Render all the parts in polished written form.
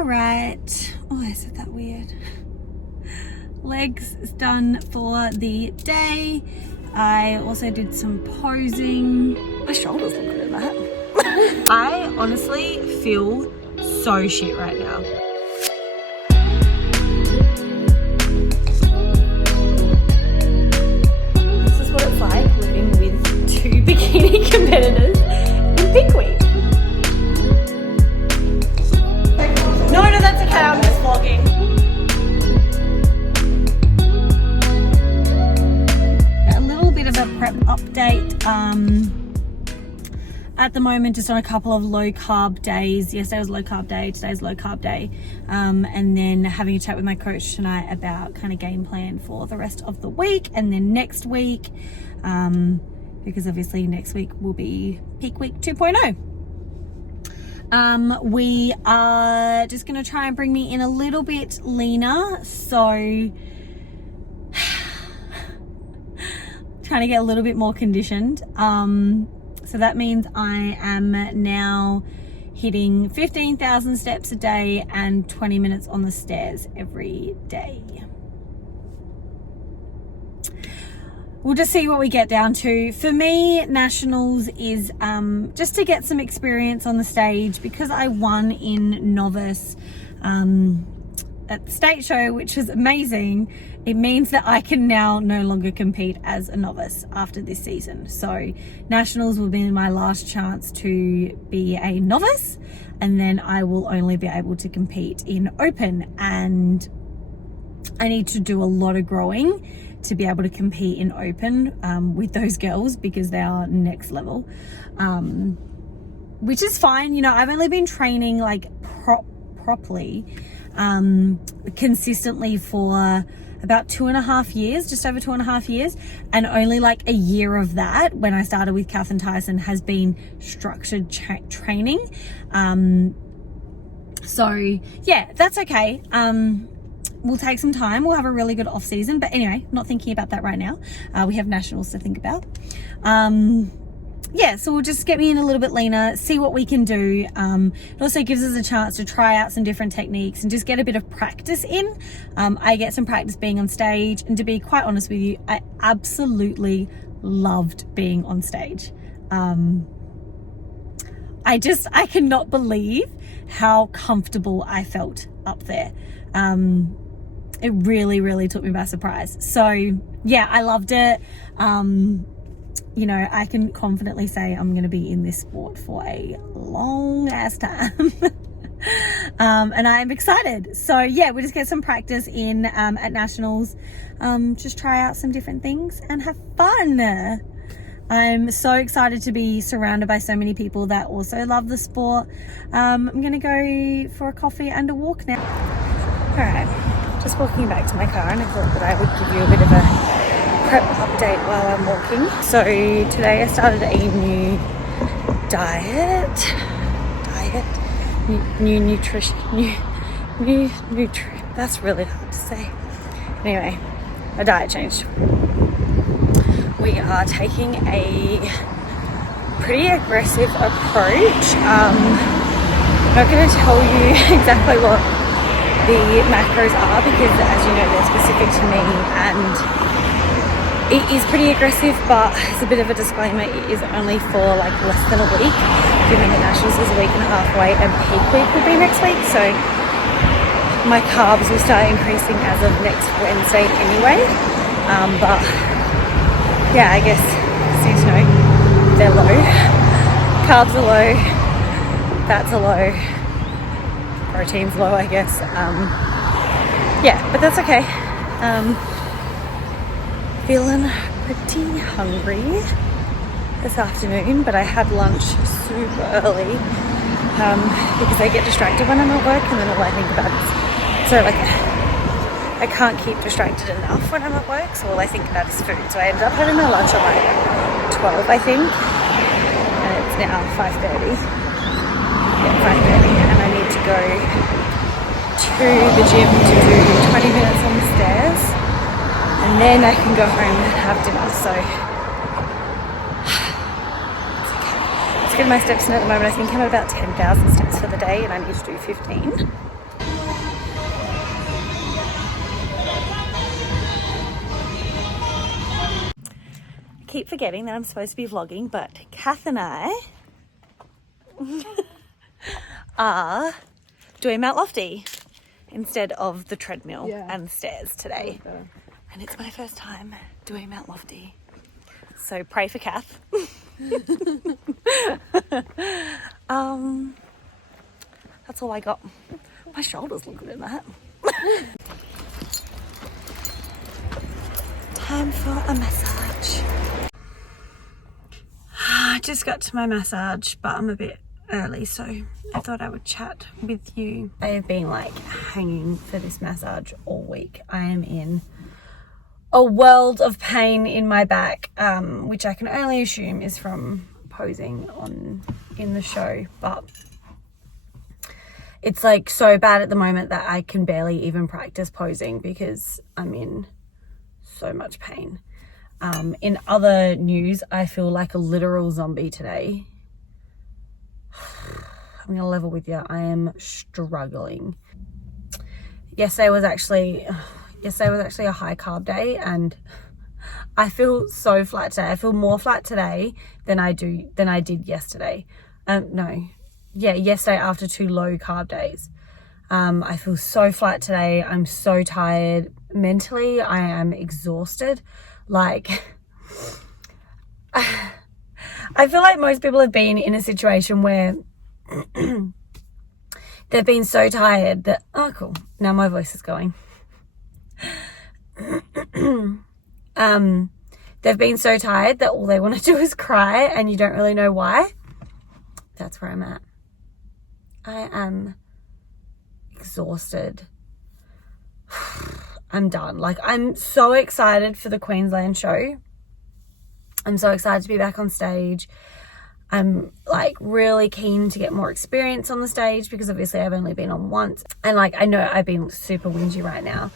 All right. Oh, I said that weird. Legs is done for the day. I also did some posing. My shoulders look good in that. I honestly feel so shit right now. This is what it's like living with 2 bikini competitors in Peak Week. No, that's okay. I'm just vlogging. A little bit of a prep update. At the moment, just on a couple of low carb days. Yesterday was low carb day, today's low carb day. And then having a chat with my coach tonight about kind of game plan for the rest of the week and then next week. Because obviously next week will be Peak Week 2.0. We are just going to try and bring me in a little bit leaner. So trying to get a little bit more conditioned. So that means I am now hitting 15,000 steps a day and 20 minutes on the stairs every day. We'll just see what we get down to. For me, Nationals is just to get some experience on the stage because I won in novice at the state show, which was amazing. It means that I can now no longer compete as a novice after this season. So Nationals will be my last chance to be a novice, and then I will only be able to compete in open. And I need to do a lot of growing to be able to compete in open with those girls because they are next level, which is fine. You know, I've only been training like properly consistently for about 2.5 years, just over 2.5 years, and only like a year of that when I started with Kath and Tyson has been structured training. So yeah, that's okay. We'll take some time. We'll have a really good off season, but anyway, not thinking about that right now. We have Nationals to think about. Yeah, so we'll just get me in a little bit leaner, see what we can do. It also gives us a chance to try out some different techniques and just get a bit of practice in. I get some practice being on stage, and to be quite honest with you, I absolutely loved being on stage. I cannot believe how comfortable I felt up there. It really, really took me by surprise. So yeah, I loved it. You know, I can confidently say I'm going to be in this sport for a long ass time. And I'm excited. So yeah, we'll just get some practice in at Nationals. Just try out some different things and have fun. I'm so excited to be surrounded by so many people that also love the sport. I'm going to go for a coffee and a walk now. All right, just walking back to my car, and I thought that I would give you a bit of a prep update while I'm walking. So today I started a new nutrition. That's really hard to say. Anyway, a diet change. We are taking a pretty aggressive approach. I'm not going to tell you exactly what the macros are because, as you know, they're specific to me, and it is pretty aggressive, but it's a bit of a disclaimer, it is only for like less than a week, given that Nationals is a week and a half away and Peak Week will be next week. So my carbs will start increasing as of next Wednesday anyway. But yeah, I guess just need to know they're low. Carbs are low, fats are low, protein's low, I guess. Yeah, but that's okay. Feeling pretty hungry this afternoon, but I had lunch super early because I get distracted when I'm at work, and then all I think about is, so like I can't keep distracted enough when I'm at work, so all I think about is food. So I ended up having my lunch at like 12, I think, and it's now 5:30. Yeah, 5:30, and I need to go to the gym to do 20 minutes on the stairs. And then I can go home and have dinner, so it's okay. Let's get my steps in at the moment. I think I'm at about 10,000 steps for the day, and I need to do 15. keep forgetting that I'm supposed to be vlogging, but Kath and I are doing Mount Lofty instead of the treadmill and stairs today. And it's my first time doing Mount Lofty. So pray for Kath. That's all I got. My shoulders look good in that. Time for a massage. I just got to my massage, but I'm a bit early, so I thought I would chat with you. I have been like hanging for this massage all week. I am in a world of pain in my back, which I can only assume is from posing in the show, but it's like so bad at the moment that I can barely even practice posing because I'm in so much pain. In other news, I feel like a literal zombie today. I'm gonna level with you. I am struggling. Yesterday was actually a high carb day, and I feel so flat today. I feel more flat today than I did yesterday. Yesterday after 2 low carb days. I feel so flat today. I'm so tired. Mentally, I am exhausted. Like, I feel like most people have been in a situation where they've been so tired that, oh cool, now my voice is going. They've been so tired that all they want to do is cry and you don't really know why. That's where I'm at. I am exhausted. I'm done. Like, I'm so excited for the Queensland show. I'm so excited to be back on stage. I'm like really keen to get more experience on the stage because obviously I've only been on once. And like, I know I've been super whingy right now,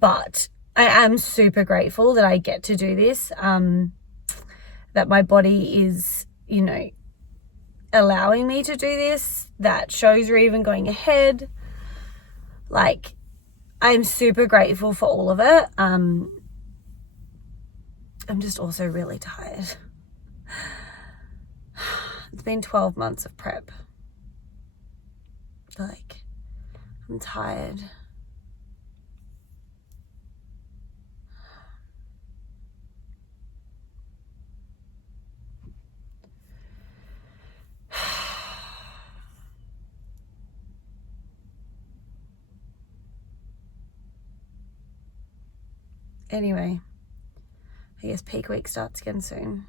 but I am super grateful that I get to do this. That my body is, you know, allowing me to do this, that shows are even going ahead. Like, I'm super grateful for all of it. I'm just also really tired. It's been 12 months of prep. Like, I'm tired. Anyway, I guess peak week starts again soon.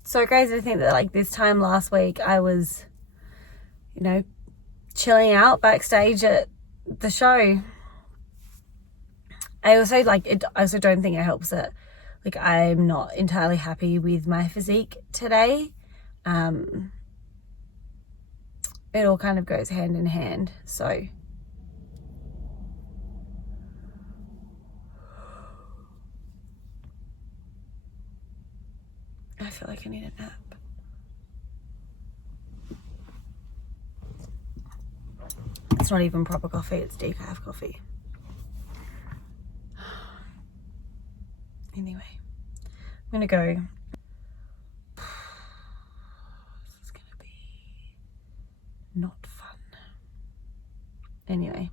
It's so crazy to think that like this time last week I was, you know, chilling out backstage at the show. I also don't think it helps that like I'm not entirely happy with my physique today. It all kind of goes hand in hand, so I feel like I need a nap. It's not even proper coffee, it's decaf coffee. Anyway, I'm gonna go. This is gonna be not fun. Anyway,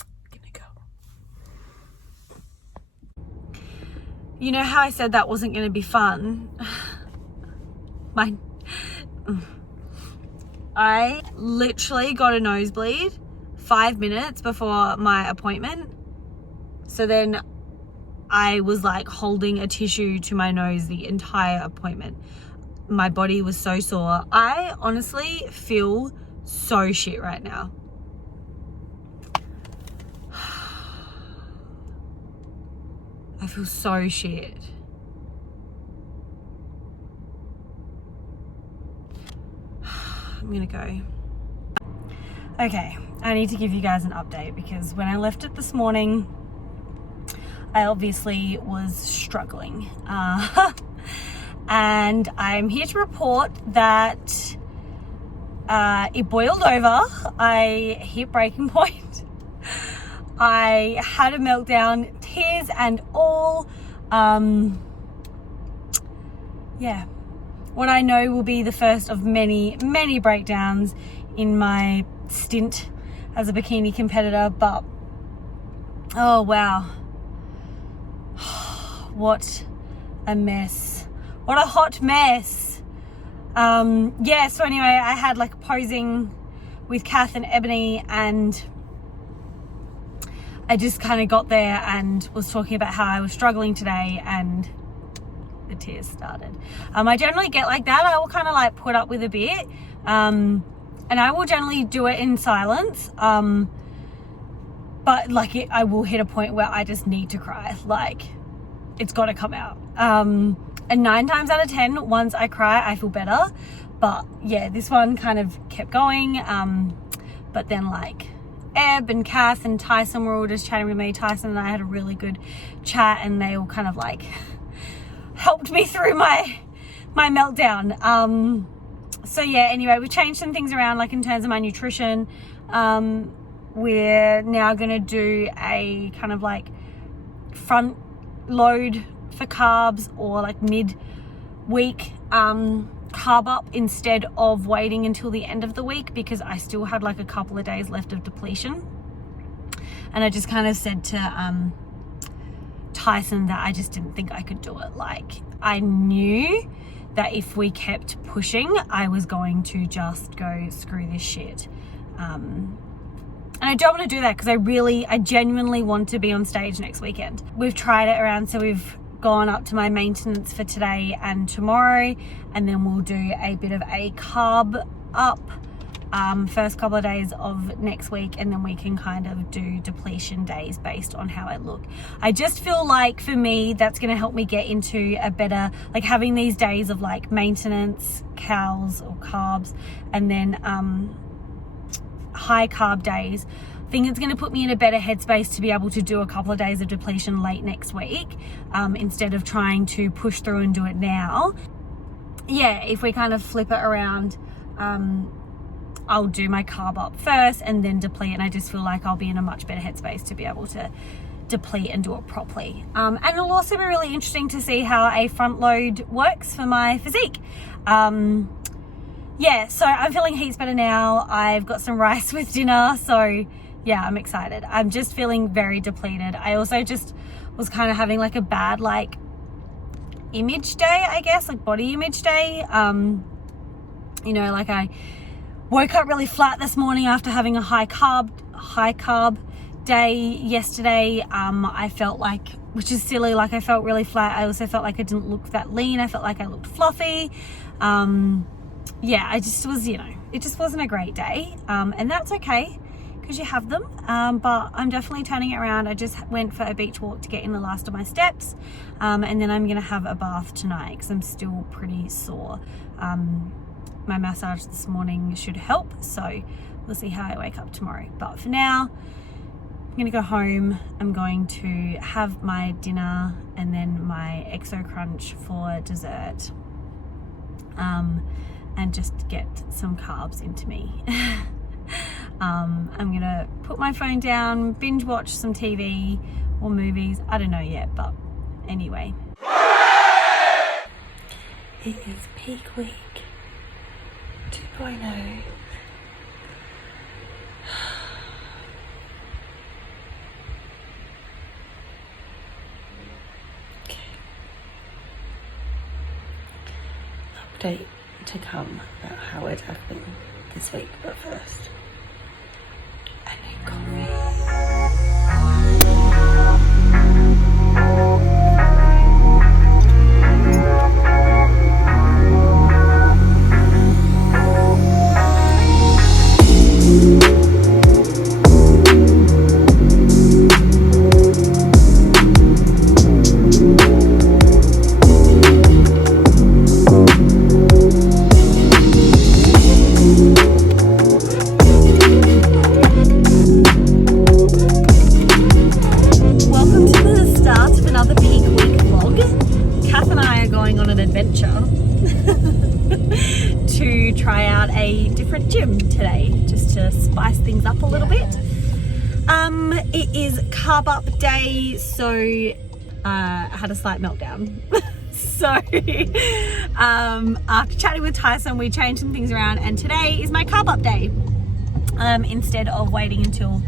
I'm gonna go. You know how I said that wasn't gonna be fun? I literally got a nosebleed 5 minutes before my appointment. So then I was like holding a tissue to my nose the entire appointment. My body was so sore. I honestly feel so shit right now. I feel so shit. I'm gonna go. Okay, I need to give you guys an update because when I left it this morning, I obviously was struggling. And I'm here to report that it boiled over. I hit breaking point. I had a meltdown, tears and all. Yeah, what I know will be the first of many, many breakdowns in my stint as a bikini competitor, but oh wow, what a mess, what a hot mess. Yeah, so anyway, I had like posing with Kath and Ebony, and I just kind of got there and was talking about how I was struggling today, and the tears started. I generally get like that. I will kind of like put up with a bit, and I will generally do it in silence, but like I will hit a point where I just need to cry. Like, it's got to come out, and 9 times out of 10, once I cry, I feel better. But yeah, this one kind of kept going, but then like Eb and Kath and Tyson were all just chatting with me. Tyson and I had a really good chat, and they all kind of like helped me through my meltdown. So yeah, anyway, we changed some things around, like in terms of my nutrition. We're now gonna do a kind of like front load for carbs, or like mid-week carb up instead of waiting until the end of the week, because I still had like a couple of days left of depletion. And I just kind of said to Tyson that I just didn't think I could do it. Like, I knew that if we kept pushing, I was going to just go, screw this shit. And I don't want to do that, because I genuinely want to be on stage next weekend. We've tried it around, so we've gone up to my maintenance for today and tomorrow, and then we'll do a bit of a carb up first couple of days of next week, and then we can kind of do depletion days based on how I look. I just feel like for me, that's going to help me get into a better, like having these days of like maintenance, cows or carbs, and then high carb days. I think it's going to put me in a better headspace to be able to do a couple of days of depletion late next week, instead of trying to push through and do it now. Yeah, if we kind of flip it around, I'll do my carb up first and then deplete, and I just feel like I'll be in a much better headspace to be able to deplete and do it properly. And it'll also be really interesting to see how a front load works for my physique. Yeah, so I'm feeling heaps better now. I've got some rice with dinner, so yeah, I'm excited. I'm just feeling very depleted. I also just was kind of having like a bad like image day, I guess, like body image day. You know, like I woke up really flat this morning after having a high carb day yesterday. I felt like, which is silly, like I felt really flat. I also felt like I didn't look that lean. I felt like I looked fluffy. Yeah, I just was, you know, it just wasn't a great day. And that's okay, because you have them. But I'm definitely turning it around. I just went for a beach walk to get in the last of my steps. And then I'm going to have a bath tonight, because I'm still pretty sore. My massage this morning should help. So we'll see how I wake up tomorrow. But for now, I'm going to go home. I'm going to have my dinner and then my Exo Crunch for dessert. And just get some carbs into me. I'm gonna put my phone down, binge watch some TV or movies. I don't know yet, but anyway. It is peak week 2.0. Okay. Update to come about how it has been this week, but first, I need coffee. To try out a different gym today, just to spice things up a little bit. It is carb up day, so had a slight meltdown. So after chatting with Tyson, we changed some things around, and today is my carb up day instead of waiting until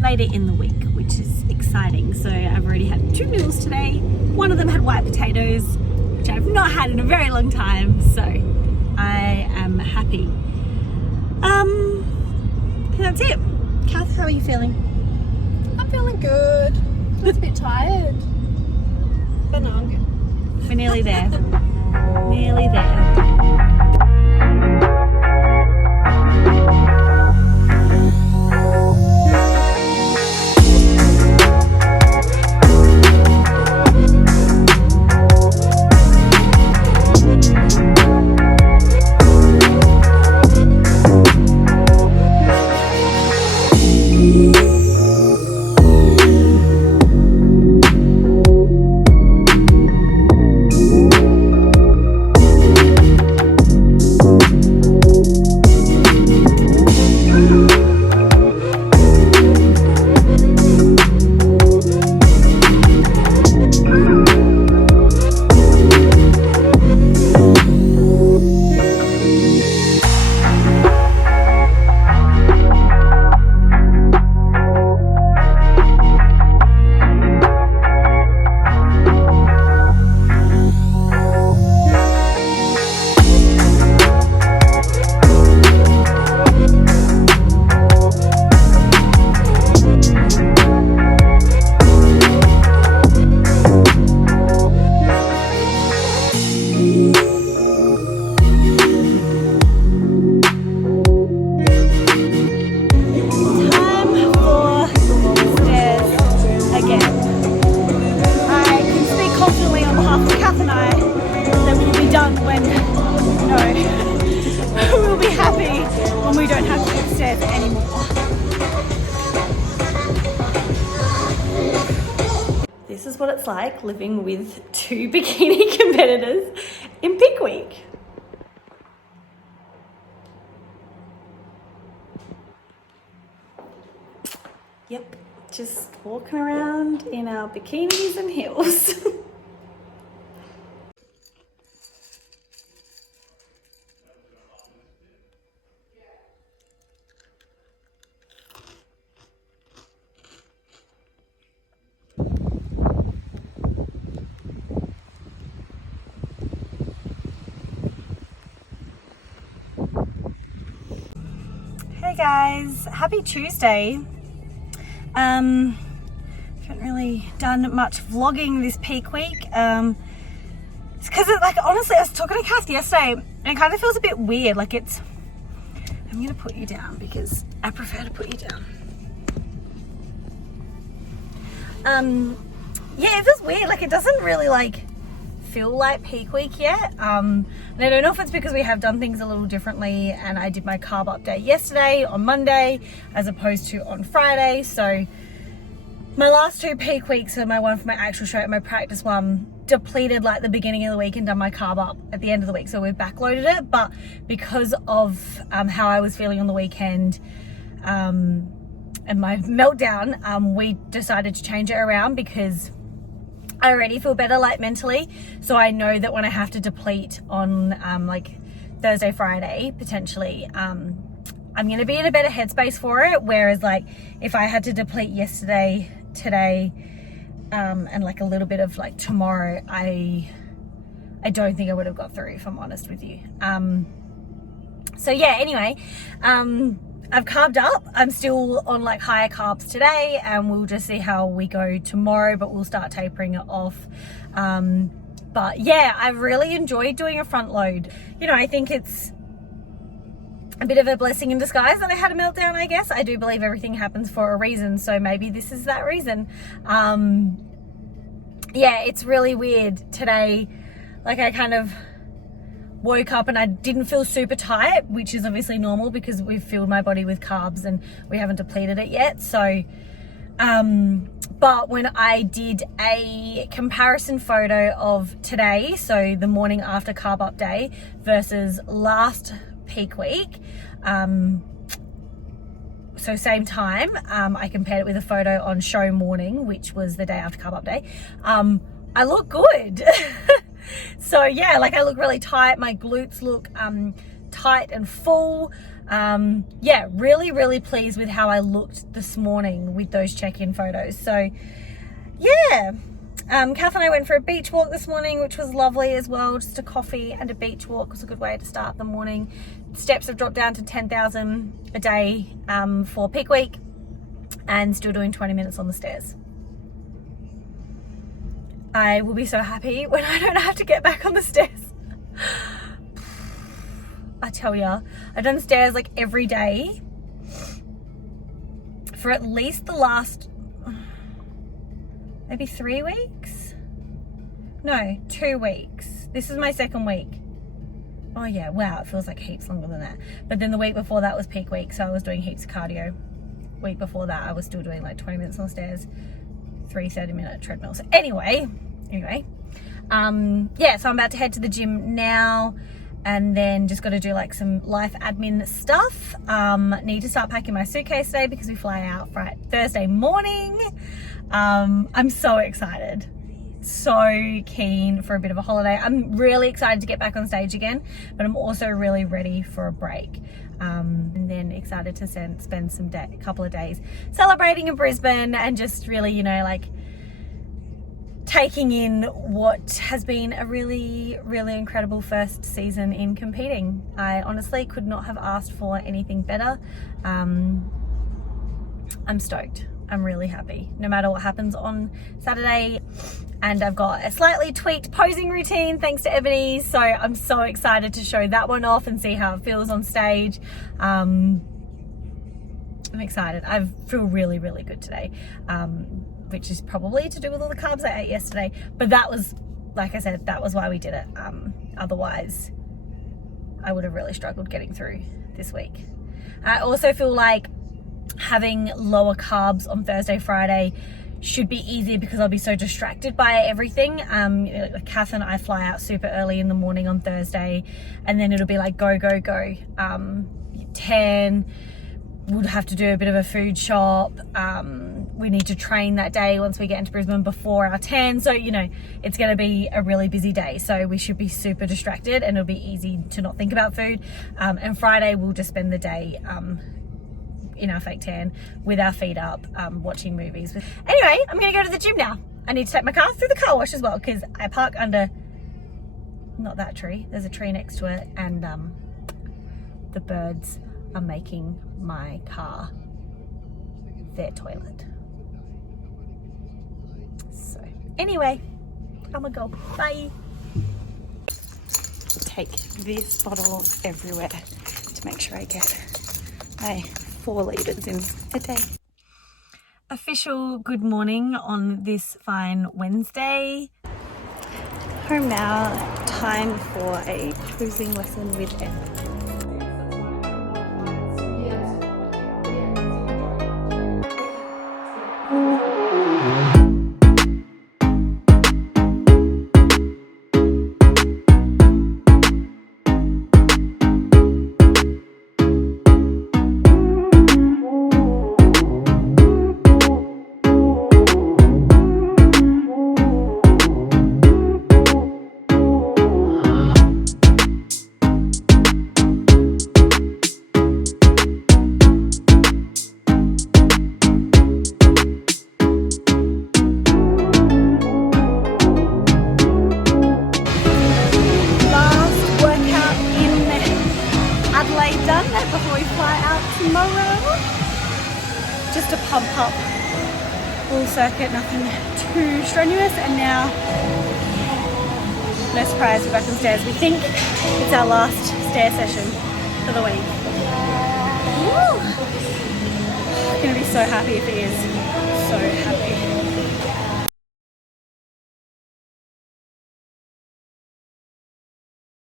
later in the week, which is exciting. So I've already had 2 meals today. One of them had white potatoes, which I've not had in a very long time, so I am happy. That's it. Kath, how are you feeling? I'm feeling good. Just a bit tired. But no, I'm good. We're nearly there. Nearly there. This is what it's like living with 2 bikini competitors in peak week. Yep, just walking around in our bikinis and heels. Hey guys, happy Tuesday. Haven't really done much vlogging this peak week. It's because honestly, I was talking to Kath yesterday and it kind of feels a bit weird. I'm gonna put you down because I prefer to put you down. Yeah, it feels weird. It doesn't really feel like peak week yet. And I don't know if it's because we have done things a little differently, and I did my carb update yesterday on Monday as opposed to on Friday. So my last 2 peak weeks, so my one for my actual show and my practice one, depleted the beginning of the week and done my carb up at the end of the week. So we've backloaded it, but because of how I was feeling on the weekend and my meltdown, we decided to change it around because I already feel better mentally. So I know that when I have to deplete on Thursday, Friday, potentially, I'm going to be in a better headspace for it. Whereas if I had to deplete yesterday, today, and a little bit of tomorrow, I don't think I would have got through, if I'm honest with you. So yeah, anyway, I've carved up. I'm still on higher carbs today, and we'll just see how we go tomorrow, but we'll start tapering it off. But yeah, I've really enjoyed doing a front load. I think it's a bit of a blessing in disguise that I had a meltdown, I guess. I do believe everything happens for a reason, so maybe this is that reason. Yeah, it's really weird today. I kind of woke up and I didn't feel super tight, which is obviously normal because we've filled my body with carbs and we haven't depleted it yet. So but when I did a comparison photo of today, so the morning after carb up day versus last peak week, so so same time, I compared it with a photo on show morning, which was the day after carb up day. I look good. So yeah, like I look really tight. My glutes look tight and full. Yeah, really pleased with how I looked this morning with those check-in photos. So yeah, Kath and I went for a beach walk this morning, which was lovely as well. Just a coffee and a beach walk was a good way to start the morning. Steps have dropped down to 10,000 a day for peak week, and still doing 20 minutes on the stairs. I will be so happy when I don't have to get back on the stairs. I tell ya, I've done stairs like every day for at least the last maybe 3 weeks? No, 2 weeks. This is my second week. Oh yeah, wow, it feels like heaps longer than that. But then the week before that was peak week, so I was doing heaps of cardio. Week before that, I was still doing like 20 minutes on the stairs, 3 30-minute treadmills. Anyway, yeah, so I'm about to head to the gym now, and then just got to do like some life admin stuff. Need to start packing my suitcase today because we fly out Thursday morning. I'm so excited, so keen for a bit of a holiday. I'm really excited to get back on stage again, but I'm also really ready for a break. And then excited to spend a couple of days celebrating in Brisbane and just really, you know, like taking in what has been a really incredible first season in competing. I honestly could not have asked for anything better. I'm stoked. I'm really happy no matter what happens on Saturday. And I've got a slightly tweaked posing routine thanks to Ebony, so I'm so excited to show that one off and see how it feels on stage. I'm excited. I feel really good today, which is probably to do with all the carbs I ate yesterday, but that was, like I said, that was why we did it. Otherwise I would have really struggled getting through this week. I also feel like having lower carbs on Thursday, Friday should be easier because I'll be so distracted by everything. Kath and I fly out super early in the morning on Thursday, and then it'll be like go 10. We'll have to do a bit of a food shop. We need to train that day once we get into Brisbane before our 10. So, you know, it's going to be a really busy day. So we should be super distracted, and it'll be easy to not think about food. And Friday we'll just spend the day in our fake tan with our feet up, watching movies. Anyway, I'm gonna go to the gym now. I need to take my car through the car wash as well, because I park under, not that tree, there's a tree next to it, and the birds are making my car their toilet. So anyway, I'm gonna go, bye. Take this bottle everywhere to make sure I get my 4 litres in a day. Official good morning on this fine Wednesday. Home now, time for a cruising lesson with Em. Just a pump up full circuit, nothing too strenuous, and now, no surprise, we're back on stairs. We think it's our last stair session for the week. Woo! I'm gonna be so happy if it is. So happy.